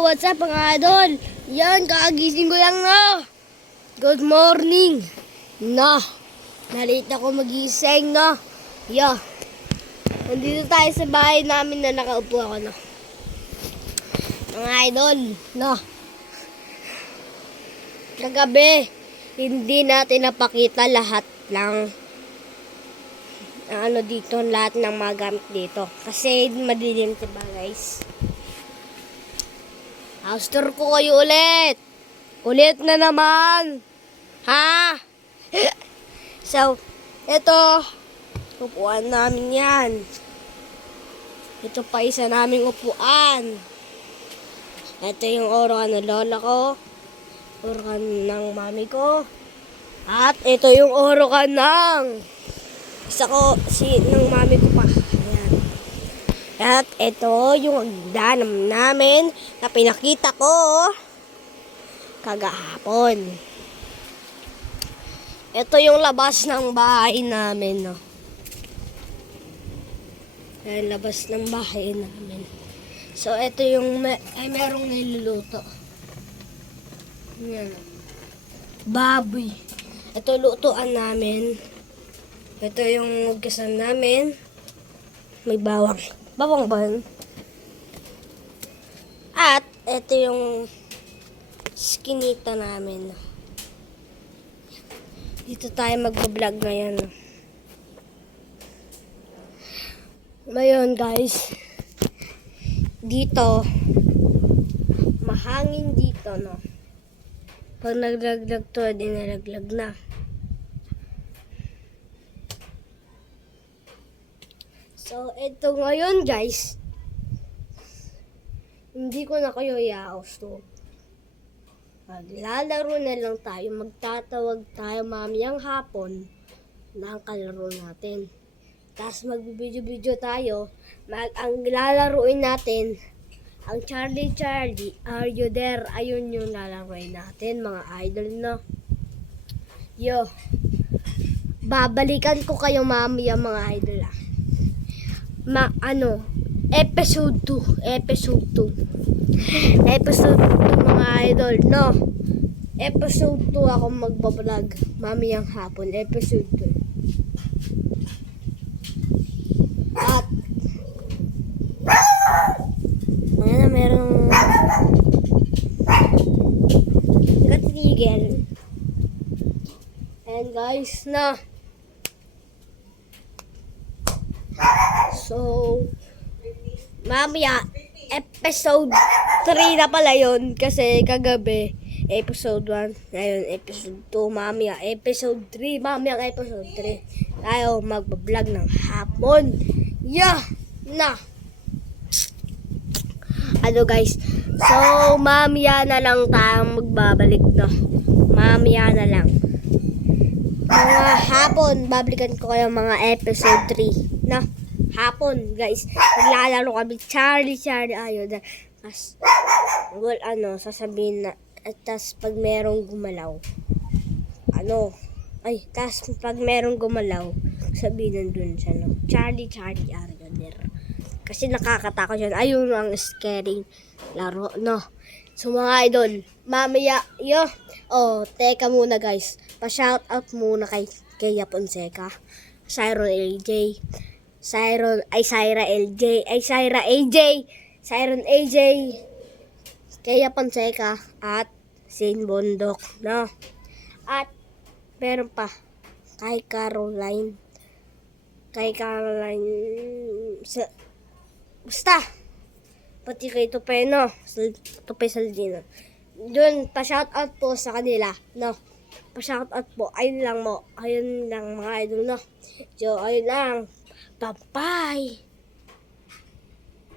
What's up mga idol? Yan, kakagising ko lang na. Good morning. Nalate ako magising na. Nandito tayo sa bahay namin na nakaupo ako na. Mga idol, kagabi, hindi natin napakita lahat lang dito, lahat ng mga gamit dito. Kasi madilim diba guys? House tour ko kayo ulit. Ulit na naman. Ha? So, ito. Upuan namin yan. Ito pa isa naming upuan. Ito yung orokan ng lola ko. Orokan ng mami ko. At ito yung orokan ng ng mami ko pa. Ayan. At ito yung hagdanan namin na pinakita ko kagahapon. Ito yung labas ng bahay namin. Ayan, labas ng bahay namin. So, ito yung merong niluluto. Ayan. Baboy. Ito lutuan namin. Ito yung ugasan namin. May bawang. Bawang ba yun? At ito yung skinita namin. Dito tayo magbablog ngayon. Ngayon guys, dito mahangin dito, no? Pag naglaglag to, di nalaglag na. So, ito ngayon guys, hindi ko na kayo iaos to. Maglalaro na lang tayo, magtatawag tayo mamayang hapon na ang kalaro natin. Tapos mag-video tayo, ang lalaruin natin, ang Charlie, Are You There? Ayun yung lalaruin natin mga idol, no? Babalikan ko kayo mamaya mga idol, episode 2 mga idol, no? Episode 2 ako magbablog mamayang hapon, episode 2. At merong katigil. And guys, so mamaya episode 3 na pala yun kasi kagabi episode 1, ngayon episode 2, mamaya episode 3, mamaya episode 3 tayo magbablog ng hapon. Guys, so mamaya na lang tayo magbabalik, no? Mamaya na lang mga hapon, babalikan ko kayo mga episode 3, no? Hapon guys, maglalaro kami Charlie ayun. Tapos sasabihin na, tas pag merong gumalaw, tas pag merong gumalaw, sabihin nandun siya, no? Charlie are you there? Kasi nakakatakot yun. Ayun ang scary laro, no? So mga idol, mamaya, teka muna guys, pa-shoutout muna kay Fonseca, Syra AJ, Kaya Fonseca, at Shane Bondok, no? At meron pa kay Caroline, basta pati kay Tupe Saldino. Doon, pa-shoutout po sa kanila, no? Pa-shoutout po, ayun lang mga idol, no? So, ayun lang. Bye-bye!